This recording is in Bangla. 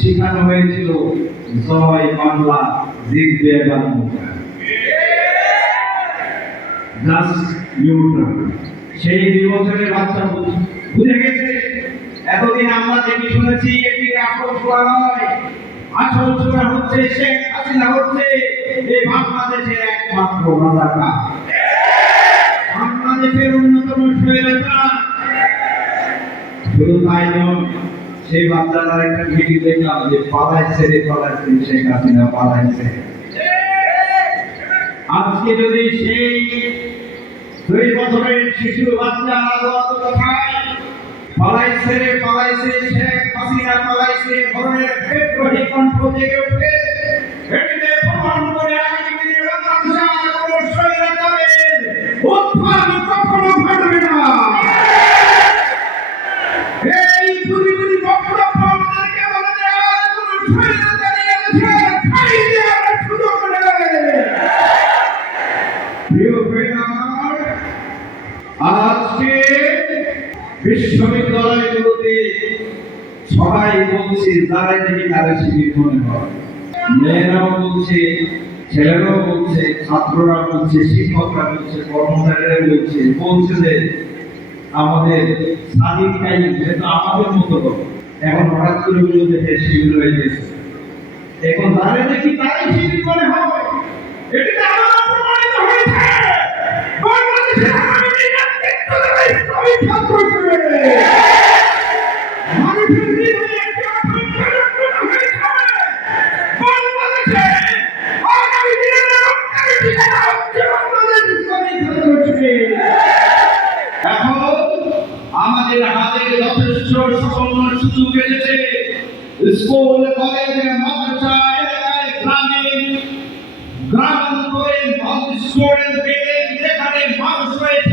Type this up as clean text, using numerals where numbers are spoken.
শেখানো হয়েছিল জয় বাংলা জিতবে বাংলা। Just neutral. সেই 2 বছরের বাচ্চা বুঝে গেছে। এতদিন আমরা দেখে শুনেছি এটি আসল ছোড়া নয়, আসল ছোড়া হচ্ছে শেখ হাসিনা, হচ্ছে এই বাংলাদেশের একমাত্র রাজাকার, বাংলাদেশের অন্যতম স্বৈরাচার। শুধু তাই নয়, সেই বাচ্চাটার একটা ভিডিও দেখলাম যে পালাইছে শেখ হাসিনা পালাইছে। আজকে যদি সেই 2 বছরের শিশু বাচ্চা পালাইছে শেখ হাসিনা পালাইছে ধরনের বিদ্রোহী কণ্ঠ জেগে ওঠে, এটিতে প্রমাণ করে আগামী দিনে বাংলাদেশের কোনো স্বৈরাচারের উত্থান কখনো ঘটবে না। এই পরিবারী বক্তব্য আমাদেরকে বলে যে আর কোনো স্বৈরাচারী এদেশে ঠাঁই দেওয়ার সুযোগ নেই। প্রিয় ভাইরা, আজকে বিশ্ববিদ্যালয়গুলোতে সবাই বলছে, যারা দেখি তারা শিবির মনে হয়, মেয়েরাও বলছে, ছেলেরাও বলছে, ছাত্ররা বলছে, শিক্ষকরা বলছে, কর্মচারীরা বলছে যে আমাদের স্বাধীন টাইম যেহেতু আমাদের মতো এখন হঠাৎ করে বলতে শিবির হয়ে গেছে। এখন যারা দেখি তারাই শিবির মনে হয়। এটি প্রমাণিত হয়েছে বাংলাদেশের আগামী দিনের নেতৃত্বদাতাই ইসলামী ছাত্র হিসেবে মানুষের হৃদয়ে একটি আকাঙ্ক্ষা হয়েছে। বাংলাদেশে আগামী দিনের রক্ষার ঠিকানা হচ্ছে বাংলাদেশ ইসলামী ছাত্র হিসেবে। এখন আমাদের হাতে যথেষ্ট সুবর্ণ সুযোগ এসেছে। স্কুল, কলেজ, মাদ্রাসা, এলাকায়, গ্রামে, গ্রামান্তরে, স্টুডেন্ট বিল্ডিং যেখানে মানুষ রয়েছে